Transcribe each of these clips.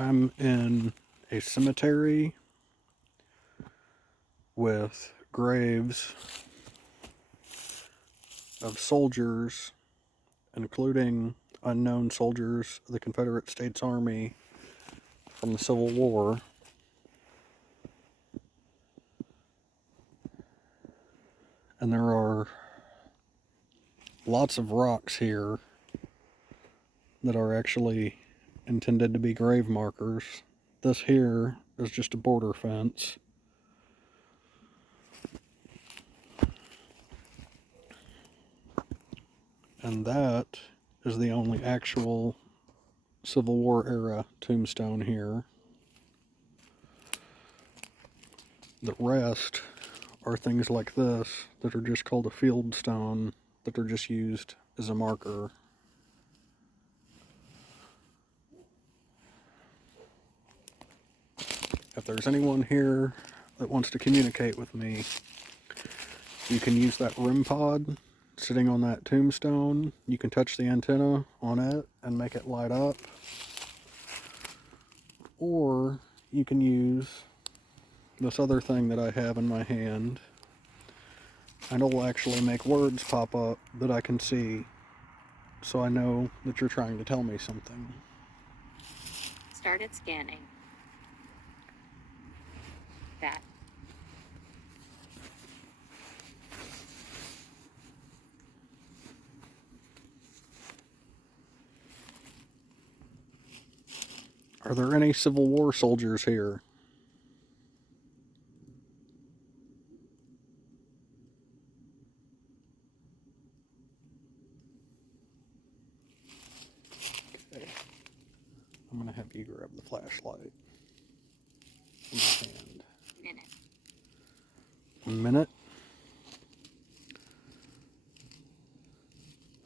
I'm in a cemetery with graves of soldiers, including unknown soldiers of the Confederate States Army from the Civil War. And there are lots of rocks here that are actually intended to be grave markers. This here is just a border fence. And that is the only actual Civil War era tombstone here. The rest are things like this that are just called a field stone, that are just used as a marker. If there's anyone here that wants to communicate with me, you can use that REM pod sitting on that tombstone. You can touch the antenna on it and make it light up. Or you can use this other thing that I have in my hand, and it'll actually make words pop up that I can see, so I know that you're trying to tell me something. Started scanning. That. Are there any Civil War soldiers here? Okay. I'm going to have you grab the flashlight in my hand. Minute. A minute?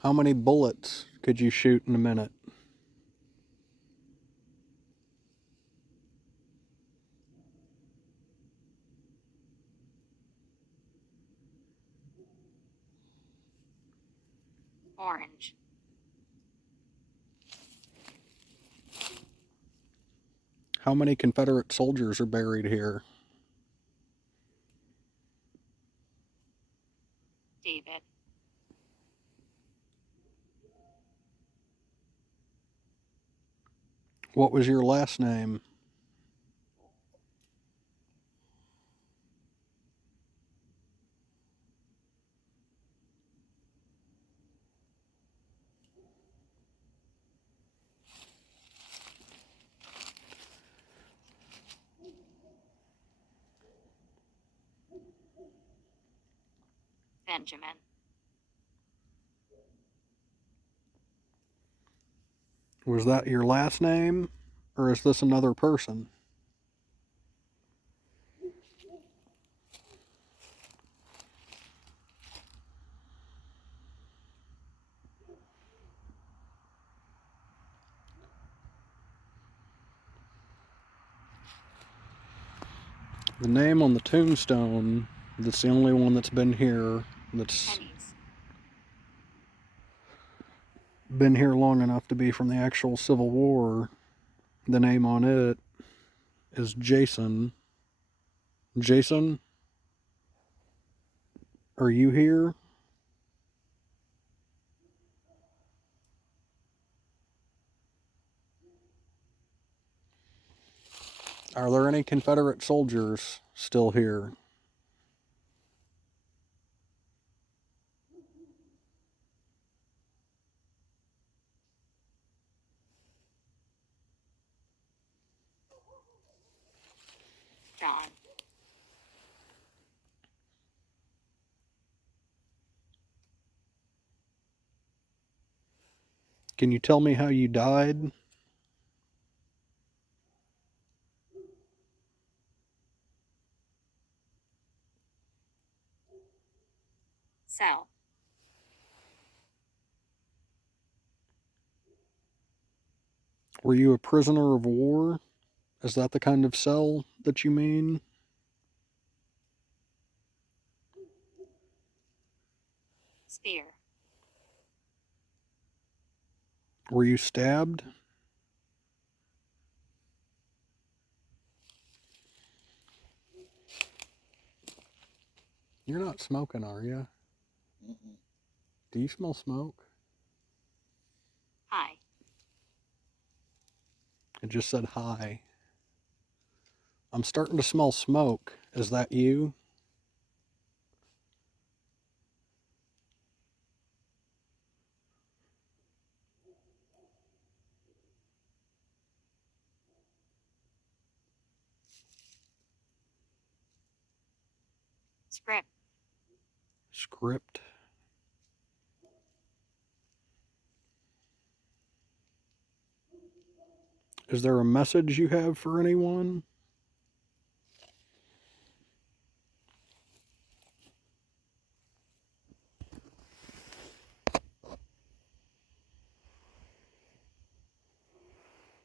How many bullets could you shoot in a minute? Orange. How many Confederate soldiers are buried here? David. What was your last name? Benjamin. Was that your last name, or is this another person? The name on the tombstone, that's the only one that's been here, that's Pennies. been here long enough to be from the actual Civil War, the name on it is Jason. Jason? Are you here? Are there any Confederate soldiers still here? John. Can you tell me how you died? Cell. Were you a prisoner of war? Is that the kind of cell that you mean? Spear. Were you stabbed? You're not smoking, are you? Mm-mm. Do you smell smoke? Hi. It just said hi. I'm starting to smell smoke. Is that you? Script. Script. Is there a message you have for anyone?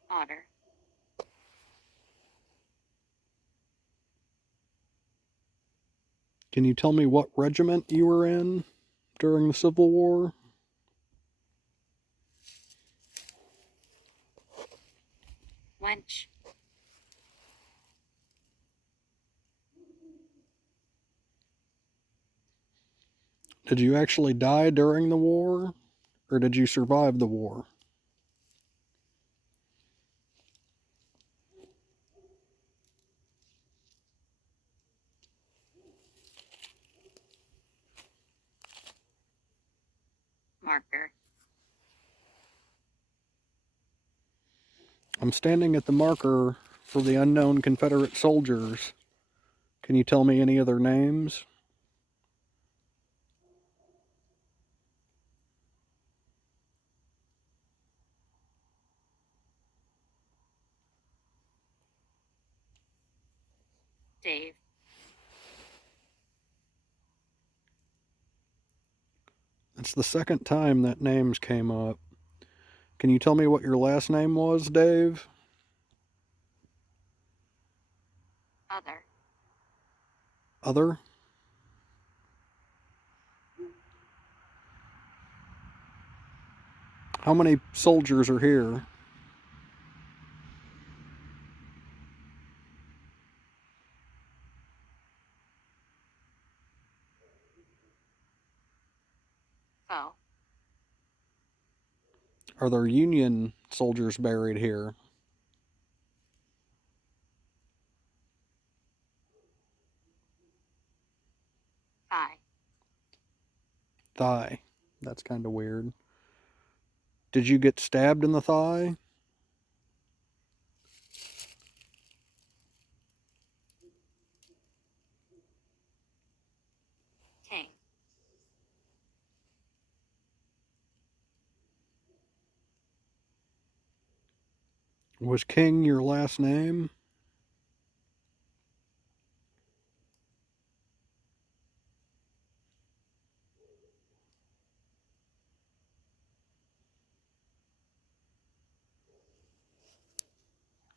Otter. Can you tell me what regiment you were in during the Civil War? Wench. Did you actually die during the war? Or did you survive the war? Marker. I'm standing at the marker for the unknown Confederate soldiers. Can you tell me any of their names? Dave. It's the second time that names came up. Can you tell me what your last name was, Dave? Other. Other? How many soldiers are here? Foe. Are there Union soldiers buried here? Thigh. Thigh. That's kind of weird. Did you get stabbed in the thigh? King. Was King your last name?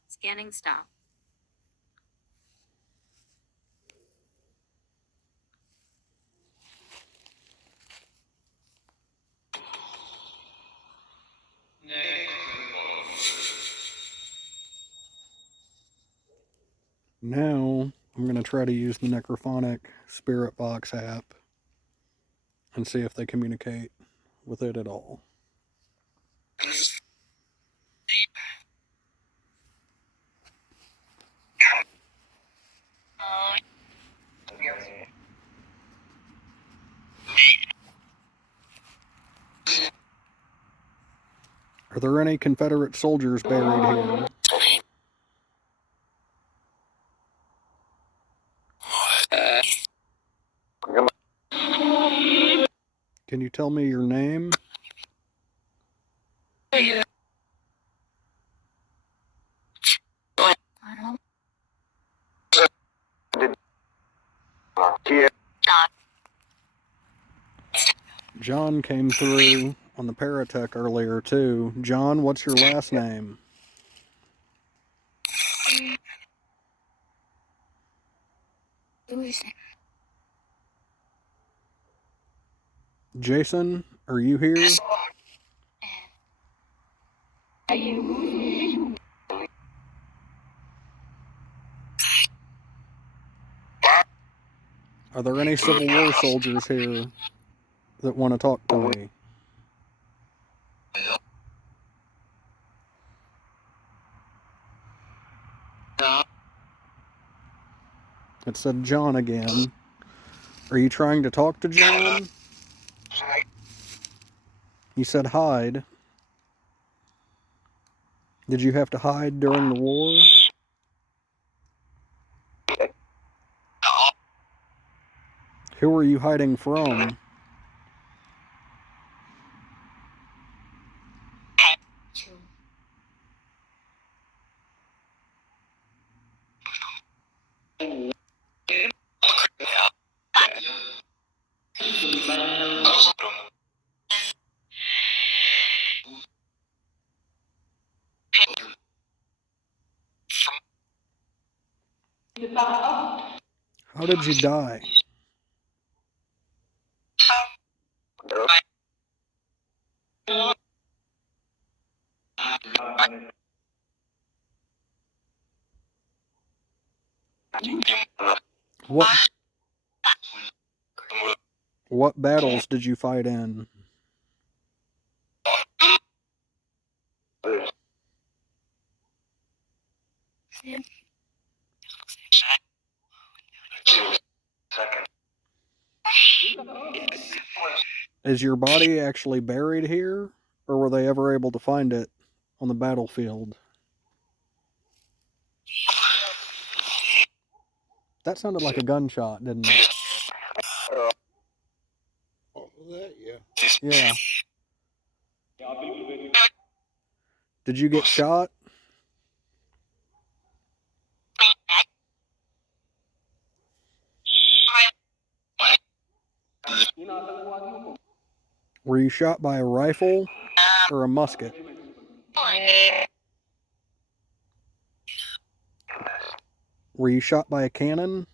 Scanning stop. Now, I'm going to try to use the Necrophonic Spirit Box app and see if they communicate with it at all. Are there any Confederate soldiers buried here? Can you tell me your name? John came through on the Paratech earlier too. John, what's your last name? Jason, are you here? Are there any Civil War soldiers here that want to talk to me? It said John again. Are you trying to talk to John? You said hide. Did you have to hide during the war? Who are you hiding from? How did you die? What battles did you fight in? Is your body actually buried here, or were they ever able to find it on the battlefield? That sounded like a gunshot, didn't it? What was that? Yeah. Yeah. Did you get shot? Were you shot by a rifle or a musket? Were you shot by a cannon?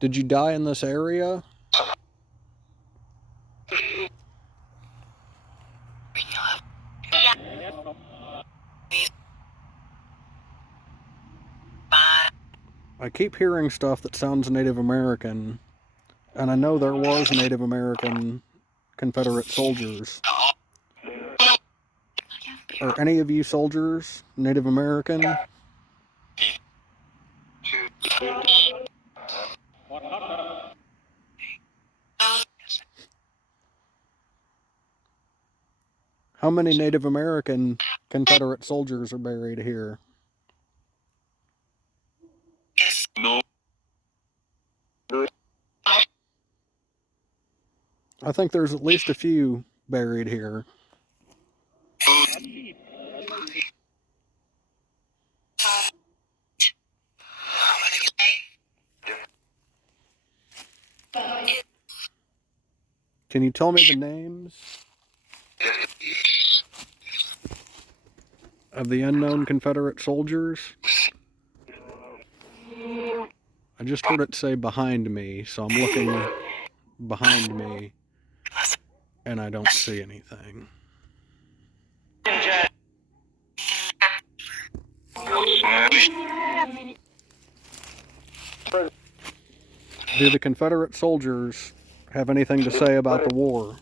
Did you die in this area? I keep hearing stuff that sounds Native American, and I know there was Native American Confederate soldiers. Are any of you soldiers Native American? How many Native American Confederate soldiers are buried here? I think there's at least a few buried here. Can you tell me the names of the unknown Confederate soldiers? I just heard it say behind me, so I'm looking behind me, and I don't see anything. Do the Confederate soldiers have anything to say about the war?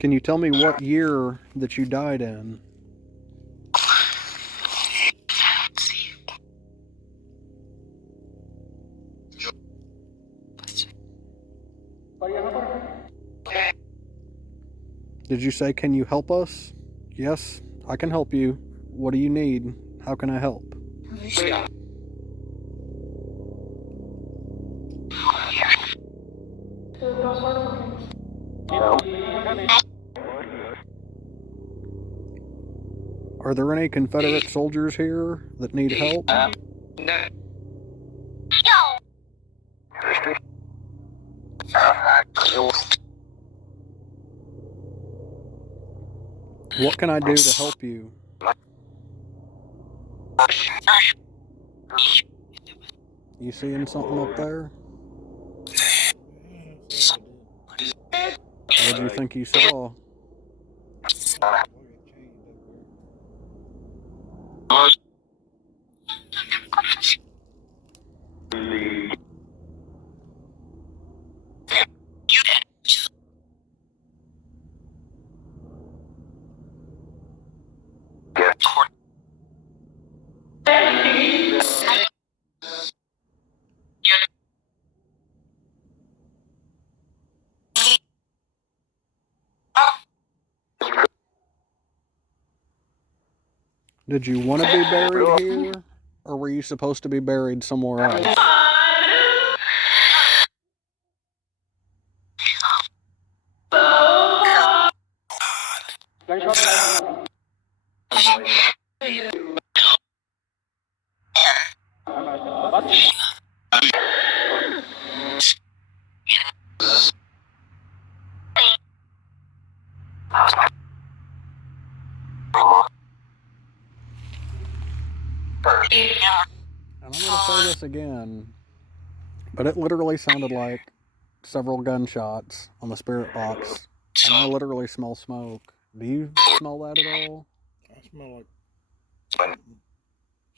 Can you tell me what year that you died in? Did you say, can you help us? Yes, I can help you. What do you need? How can I help? Are there any Confederate soldiers here that need help? What can I do to help you? You seeing something up there? What do you think you saw? Did you want to be buried here? Or were you supposed to be buried somewhere else? And I'm going to say this again, but it literally sounded like several gunshots on the spirit box, and I literally smell smoke. Do you smell that at all? I smell like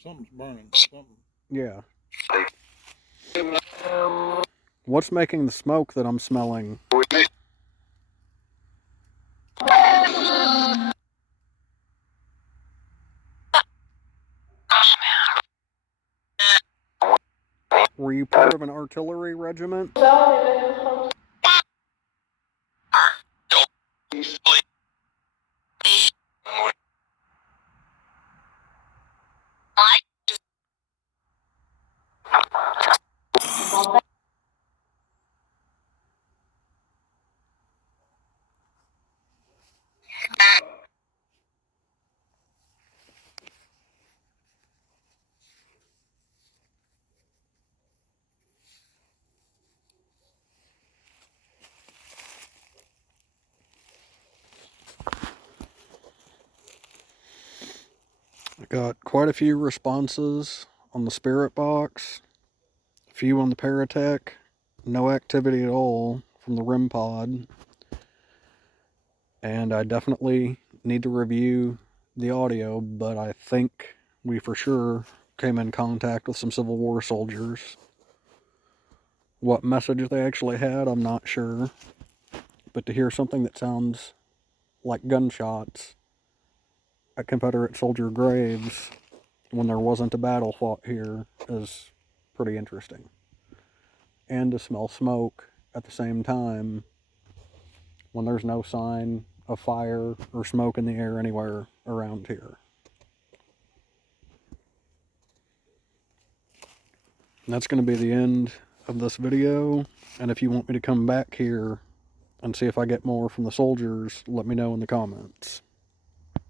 something's burning. Something. Yeah. What's making the smoke that I'm smelling? Were you part of an artillery regiment? I got quite a few responses on the spirit box, a few on the Paratech, no activity at all from the REM pod, and I definitely need to review the audio, but I think we for sure came in contact with some Civil War soldiers. What message they actually had, I'm not sure, but to hear something that sounds like gunshots at Confederate soldier graves when there wasn't a battle fought here is pretty interesting. And to smell smoke at the same time when there's no sign of fire or smoke in the air anywhere around here. And that's going to be the end of this video. And if you want me to come back here and see if I get more from the soldiers, let me know in the comments.